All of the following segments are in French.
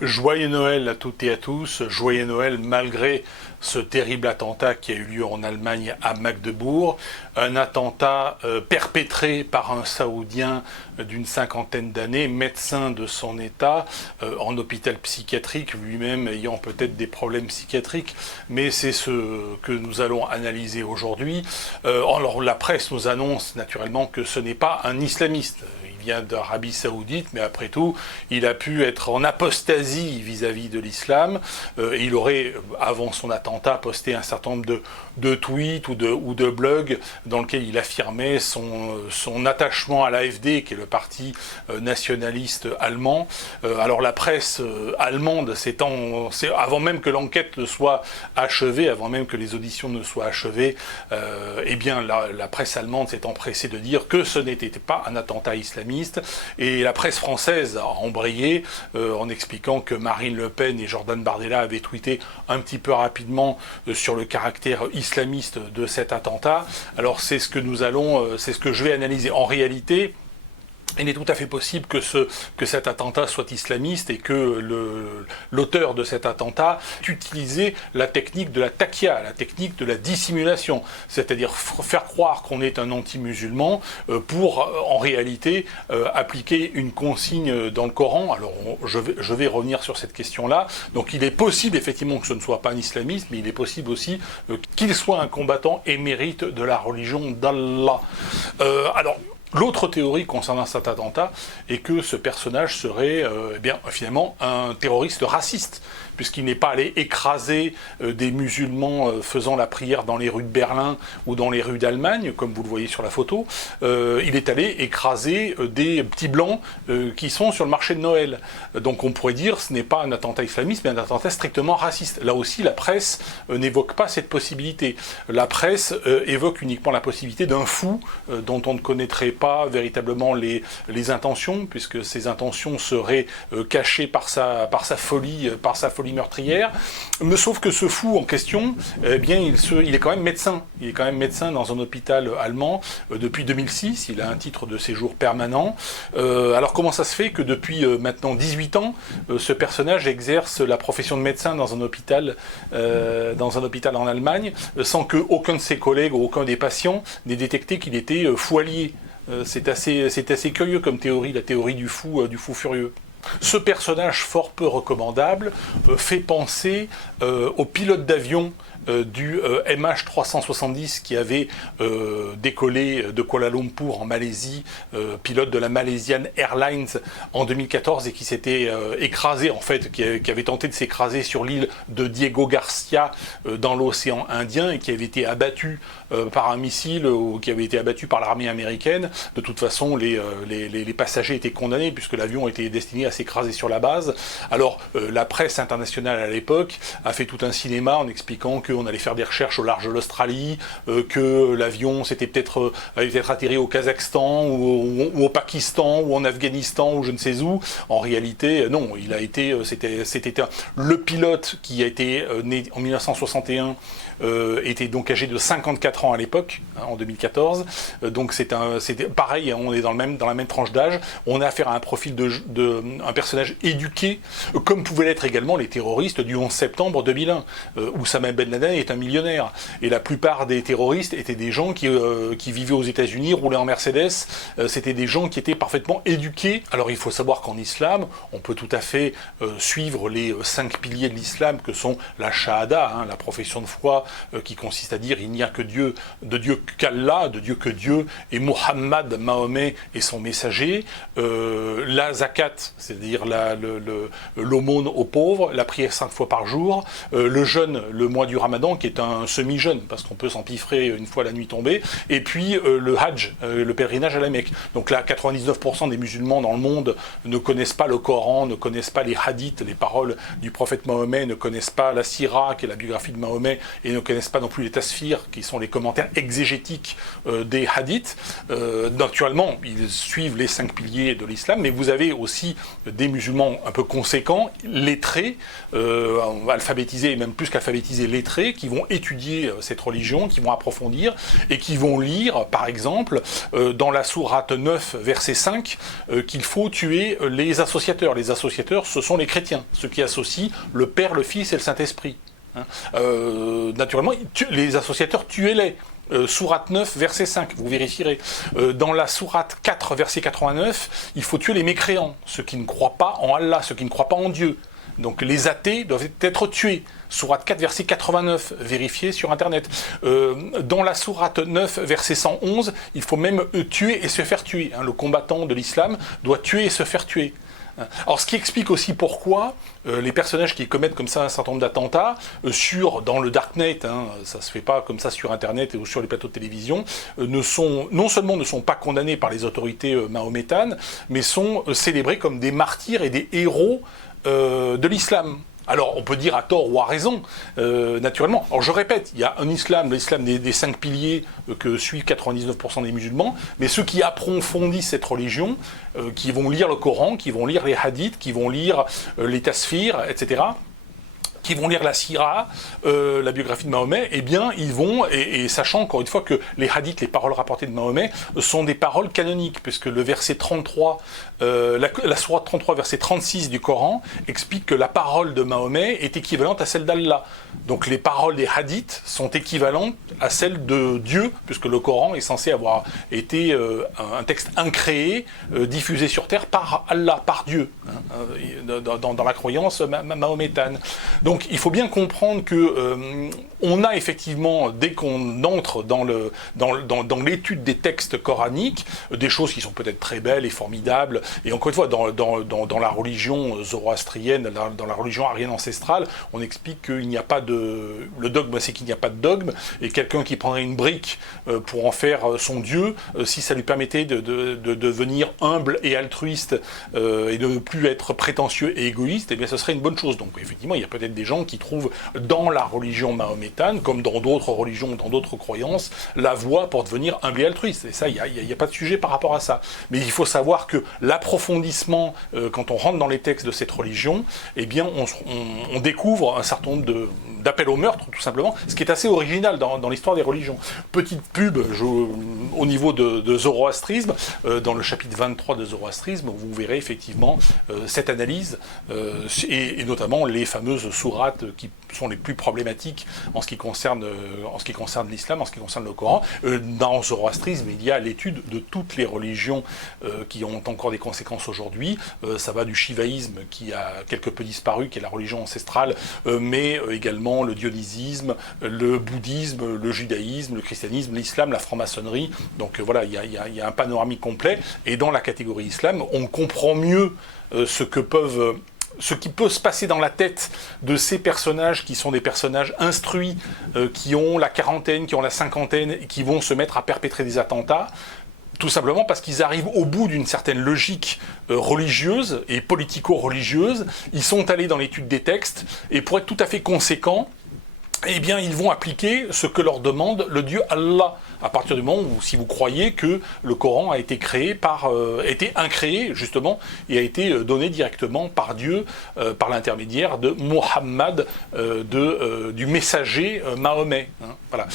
Joyeux Noël à toutes et à tous, joyeux Noël malgré ce terrible attentat qui a eu lieu en Allemagne à Magdebourg, un attentat perpétré par un Saoudien d'une cinquantaine d'années, médecin de son état, en hôpital psychiatrique, lui-même ayant peut-être des problèmes psychiatriques, mais c'est ce que nous allons analyser aujourd'hui. Alors la presse nous annonce naturellement que ce n'est pas un islamiste. Il vient d'Arabie Saoudite, mais après tout, il a pu être en apostasie vis-à-vis de l'islam. Il aurait, avant son attentat, posté un certain nombre de tweets ou de blogs dans lesquels il affirmait son attachement à l'AfD, qui est le parti nationaliste allemand. Alors la presse allemande, avant même que l'enquête ne soit achevée, avant même que les auditions ne soient achevées, eh bien la presse allemande s'est empressée de dire que ce n'était pas un attentat islamiste. Et la presse française a embrayé en expliquant que Marine Le Pen et Jordan Bardella avaient tweeté un petit peu rapidement sur le caractère islamiste de cet attentat. Alors c'est ce que je vais analyser. En réalité, il est tout à fait possible que cet attentat soit islamiste et que l'auteur de cet attentat utilisait la technique de la taqiyya, la technique de la dissimulation, c'est-à-dire faire croire qu'on est un anti-musulman pour en réalité appliquer une consigne dans le Coran. Alors je vais revenir sur cette question-là. Donc il est possible effectivement que ce ne soit pas un islamiste, mais il est possible aussi qu'il soit un combattant émérite de la religion d'Allah. Alors l'autre théorie concernant cet attentat est que ce personnage serait finalement un terroriste raciste, puisqu'il n'est pas allé écraser des musulmans faisant la prière dans les rues de Berlin ou dans les rues d'Allemagne, comme vous le voyez sur la photo. Il est allé écraser des petits blancs qui sont sur le marché de Noël. Donc on pourrait dire que ce n'est pas un attentat islamiste, mais un attentat strictement raciste. Là aussi, la presse n'évoque pas cette possibilité. La presse évoque uniquement la possibilité d'un fou dont on ne connaîtrait pas véritablement les intentions, puisque ces intentions seraient cachées par sa folie meurtrière. Mais sauf que ce fou en question, eh bien, il est quand même médecin. Il est quand même médecin dans un hôpital allemand depuis 2006. Il a un titre de séjour permanent. Alors comment ça se fait que depuis maintenant 18 ans, ce personnage exerce la profession de médecin dans un hôpital en Allemagne, sans que aucun de ses collègues ou aucun des patients n'ait détecté qu'il était fou allié. C'est assez curieux comme théorie, la théorie du fou furieux. Ce personnage fort peu recommandable fait penser au pilote d'avion du MH370 qui avait décollé de Kuala Lumpur en Malaisie, pilote de la Malaysian Airlines en 2014 et qui s'était écrasé, en fait, qui avait tenté de s'écraser sur l'île de Diego Garcia dans l'océan Indien et qui avait été abattu par un missile ou qui avait été abattu par l'armée américaine. De toute façon, les passagers étaient condamnés puisque l'avion était destiné à s'écraser sur la base. Alors, la presse internationale à l'époque a fait tout un cinéma en expliquant qu'on allait faire des recherches au large de l'Australie, que l'avion avait peut-être atterri au Kazakhstan ou au Pakistan ou en Afghanistan ou je ne sais où. En réalité, non, c'était le pilote qui a été né en 1961 était donc âgé de 54 ans à l'époque, en 2014. Donc c'était pareil, on est dans la même tranche d'âge. On a affaire à un profil un personnage éduqué, comme pouvaient l'être également les terroristes du 11 septembre 2001. Oussama Ben Laden est un millionnaire. Et la plupart des terroristes étaient des gens qui vivaient aux États-Unis, roulaient en Mercedes. C'était des gens qui étaient parfaitement éduqués. Alors il faut savoir qu'en islam, on peut tout à fait suivre les 5 piliers de l'islam que sont la shahada, la profession de foi, qui consiste à dire il n'y a que Dieu, de Dieu qu'Allah, de Dieu que Dieu, et Mohammed, Mahomet et son messager, la zakat, c'est-à-dire l'aumône aux pauvres, la prière 5 fois par jour, le jeûne, le mois du Ramadan, qui est un semi-jeûne, parce qu'on peut s'empiffrer une fois la nuit tombée, et puis le Hajj, le pèlerinage à la Mecque. Donc là, 99% des musulmans dans le monde ne connaissent pas le Coran, ne connaissent pas les hadiths, les paroles du prophète Mahomet, ne connaissent pas la Sira, qui est la biographie de Mahomet, et ne connaissent pas non plus les tasfirs, qui sont les commentaires exégétiques des hadiths. Naturellement, ils suivent les 5 piliers de l'islam, mais vous avez aussi des musulmans un peu conséquents, lettrés, alphabétisés, et même plus qu'alphabétisés, lettrés, qui vont étudier cette religion, qui vont approfondir, et qui vont lire, par exemple, dans la sourate 9, verset 5, qu'il faut tuer les associateurs. Les associateurs, ce sont les chrétiens, ceux qui associent le Père, le Fils et le Saint-Esprit. Naturellement, les associateurs, tuez-les. Sourate 9, verset 5, vous vérifierez. Dans la sourate 4, verset 89, il faut tuer les mécréants, ceux qui ne croient pas en Allah, ceux qui ne croient pas en Dieu. Donc les athées doivent être tués. Sourate 4, verset 89, vérifiez sur Internet. Dans la sourate 9, verset 111, il faut même tuer et se faire tuer. Le combattant de l'islam doit tuer et se faire tuer. Alors, ce qui explique aussi pourquoi les personnages qui commettent comme ça un certain nombre d'attentats dans le darknet, ça se fait pas comme ça sur Internet ou sur les plateaux de télévision, non seulement ne sont pas condamnés par les autorités mahométanes, mais sont célébrés comme des martyrs et des héros de l'islam. Alors, on peut dire à tort ou à raison, naturellement. Alors, je répète, il y a un islam, l'islam des 5 piliers que suivent 99% des musulmans, mais ceux qui approfondissent cette religion, qui vont lire le Coran, qui vont lire les hadiths, qui vont lire les tasfirs, etc., qui vont lire la Sira, la biographie de Mahomet, eh bien, ils vont, et sachant encore une fois que les hadiths, les paroles rapportées de Mahomet, sont des paroles canoniques, puisque le verset 33, la sourate 33, verset 36 du Coran, explique que la parole de Mahomet est équivalente à celle d'Allah. Donc les paroles des hadiths sont équivalentes à celles de Dieu, puisque le Coran est censé avoir été un texte incréé, diffusé sur terre par Allah, par Dieu, dans la croyance mahométane. Donc il faut bien comprendre que on a effectivement, dès qu'on entre dans l'étude des textes coraniques, des choses qui sont peut-être très belles et formidables, et encore une fois, dans la religion zoroastrienne, dans la religion aryenne ancestrale, on explique qu'il n'y a pas de... Le dogme, c'est qu'il n'y a pas de dogme, et quelqu'un qui prendrait une brique pour en faire son Dieu, si ça lui permettait de devenir humble et altruiste, et de ne plus être prétentieux et égoïste, eh bien ce serait une bonne chose. Donc effectivement, il y a peut-être des gens qui trouvent dans la religion mahométane, comme dans d'autres religions, dans d'autres croyances, la voie pour devenir humble et altruiste. Et ça, il n'y a pas de sujet par rapport à ça. Mais il faut savoir que l'approfondissement, quand on rentre dans les textes de cette religion, eh bien, on découvre un certain nombre d'appels au meurtre, tout simplement, ce qui est assez original dans l'histoire des religions. Petite pub au niveau de zoroastrisme, dans le chapitre 23 de zoroastrisme, vous verrez effectivement cette analyse, et notamment les fameuses sourates qui sont les plus problématiques en ce qui concerne l'islam, en ce qui concerne le Coran. Dans le zoroastrisme, il y a l'étude de toutes les religions qui ont encore des conséquences aujourd'hui. Ça va du shivaïsme qui a quelque peu disparu, qui est la religion ancestrale, mais également le dionysisme, le bouddhisme, le judaïsme, le christianisme, l'islam, la franc-maçonnerie. Donc voilà, il y a un panoramique complet. Et dans la catégorie islam, on comprend mieux ce qui peut se passer dans la tête de ces personnages qui sont des personnages instruits, qui ont la quarantaine, qui ont la cinquantaine, et qui vont se mettre à perpétrer des attentats, tout simplement parce qu'ils arrivent au bout d'une certaine logique religieuse et politico-religieuse. Ils sont allés dans l'étude des textes, et pour être tout à fait conséquents, eh bien, ils vont appliquer ce que leur demande le Dieu Allah. À partir du moment où, si vous croyez que le Coran a été créé été incréé, justement, et a été donné directement par Dieu, par l'intermédiaire de Muhammad, du messager Mahomet. Voilà.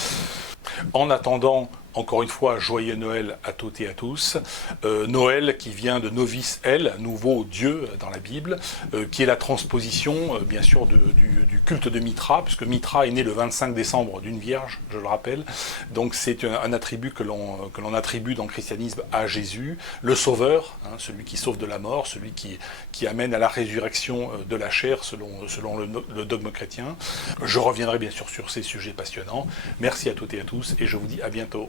En attendant, encore une fois, joyeux Noël à toutes et à tous. Noël qui vient de Novis El, nouveau Dieu dans la Bible, qui est la transposition, bien sûr, du culte de Mitra, puisque Mitra est né le 25 décembre d'une vierge, je le rappelle. Donc c'est un attribut que l'on attribue dans le christianisme à Jésus, le sauveur, celui qui sauve de la mort, celui qui amène à la résurrection de la chair selon le dogme chrétien. Je reviendrai bien sûr sur ces sujets passionnants. Merci à toutes et à tous, et je vous dis à bientôt.